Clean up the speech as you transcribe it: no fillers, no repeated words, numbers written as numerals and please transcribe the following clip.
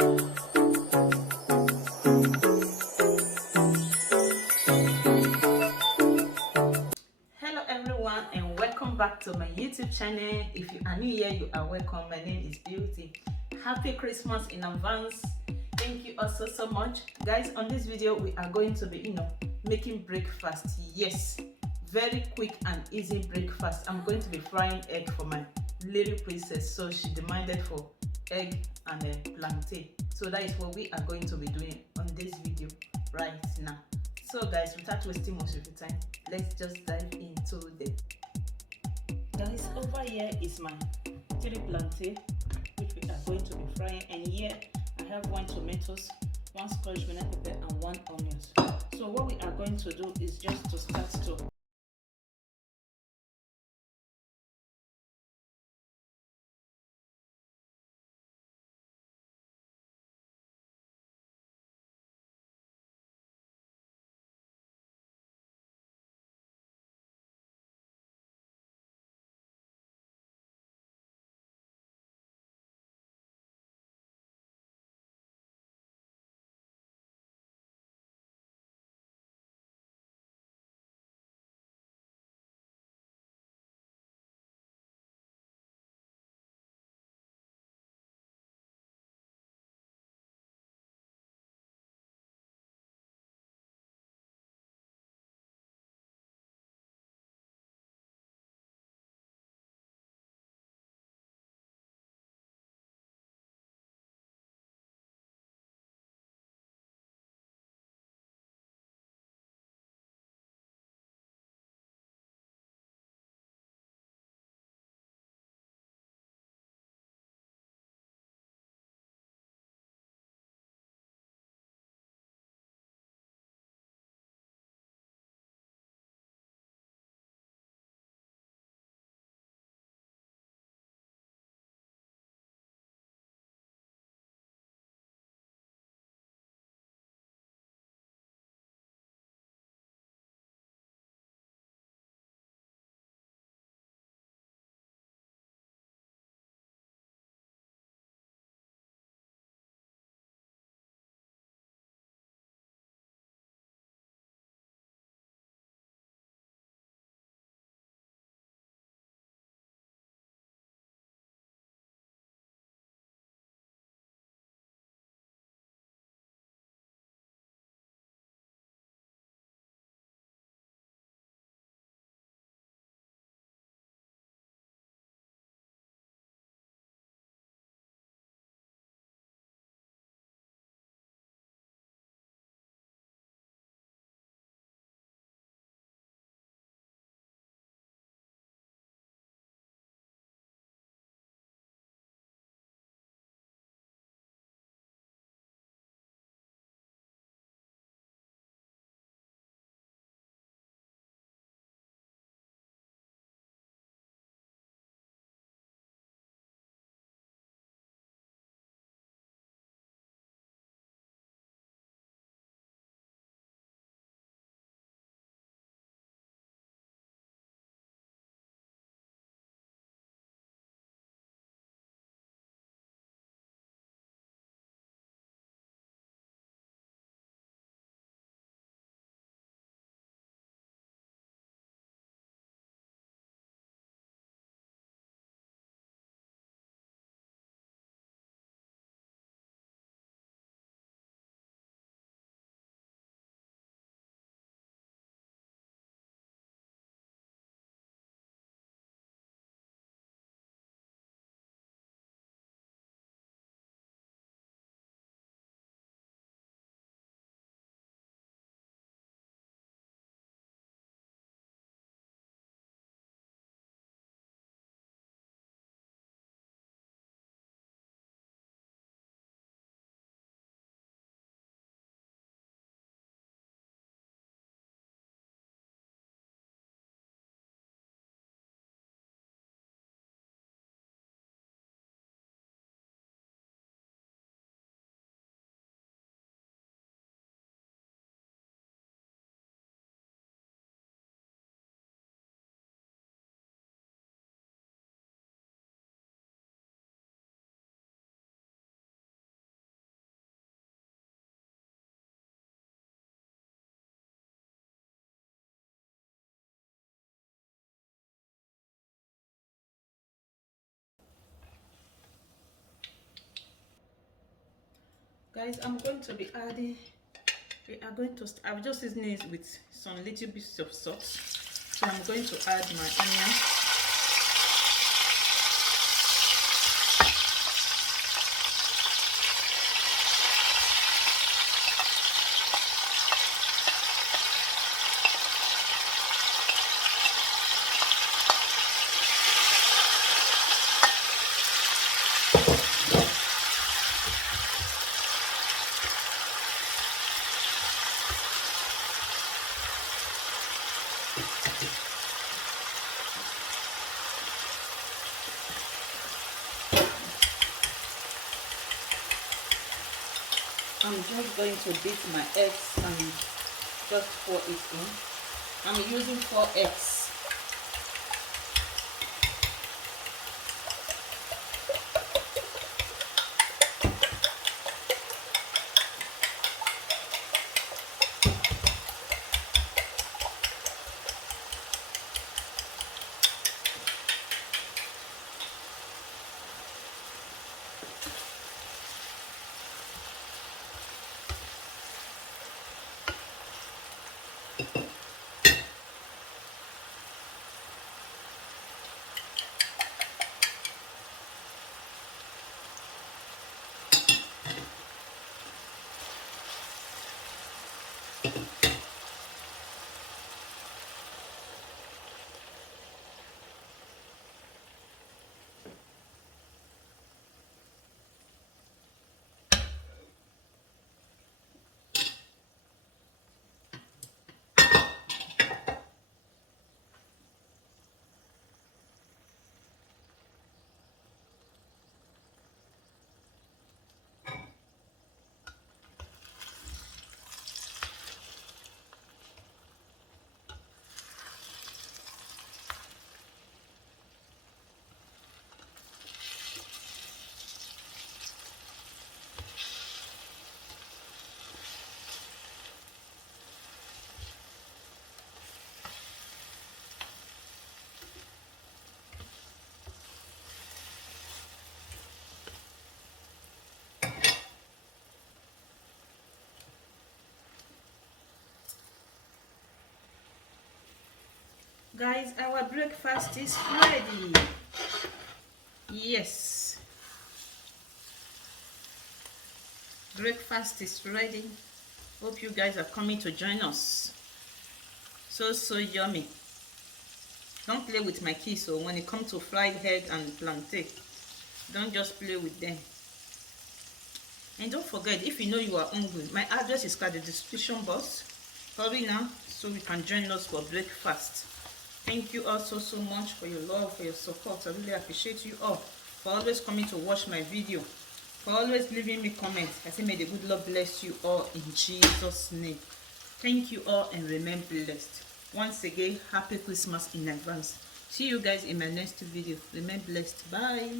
Hello everyone and welcome back to my YouTube channel. If you are new here, you are welcome. My name is Beauty. Happy Christmas in advance. Thank you also so much. Guys, on this video we are going to be making breakfast. Yes, very quick and easy breakfast. I'm going to be frying egg for my little princess, so she demanded for egg and plantain. So that is what we are going to be doing on this video right now. So guys, without wasting much of your time, let's just dive into the guys. Over here is my 3 plantain which we are going to be frying, and here I have 1 tomatoes, 1 scotch bonnet pepper and 1 onions. So what we are going to do is just to start to Guys, I'm going to be adding, I'm just seasoning it with some little bits of salt. So I'm going to add my onion. I'm just going to beat my eggs and just pour it in. I'm using 4 eggs. Guys, our breakfast is ready. Yes, breakfast is ready. Hope you guys are coming to join us. So yummy. Don't play with my kids. So when it comes to fried egg and plantain, don't just play with them. And don't forget, if you know you are hungry, my address is at the description box. Hurry now so you can join us for breakfast. Thank you all so much for your love, for your support. I really appreciate you all for always coming to watch my video, for always leaving me comments. I say may the good Lord bless you all in Jesus' name. Thank you all and remain blessed. Once again, happy Christmas in advance. See you guys in my next video. Remain blessed. Bye.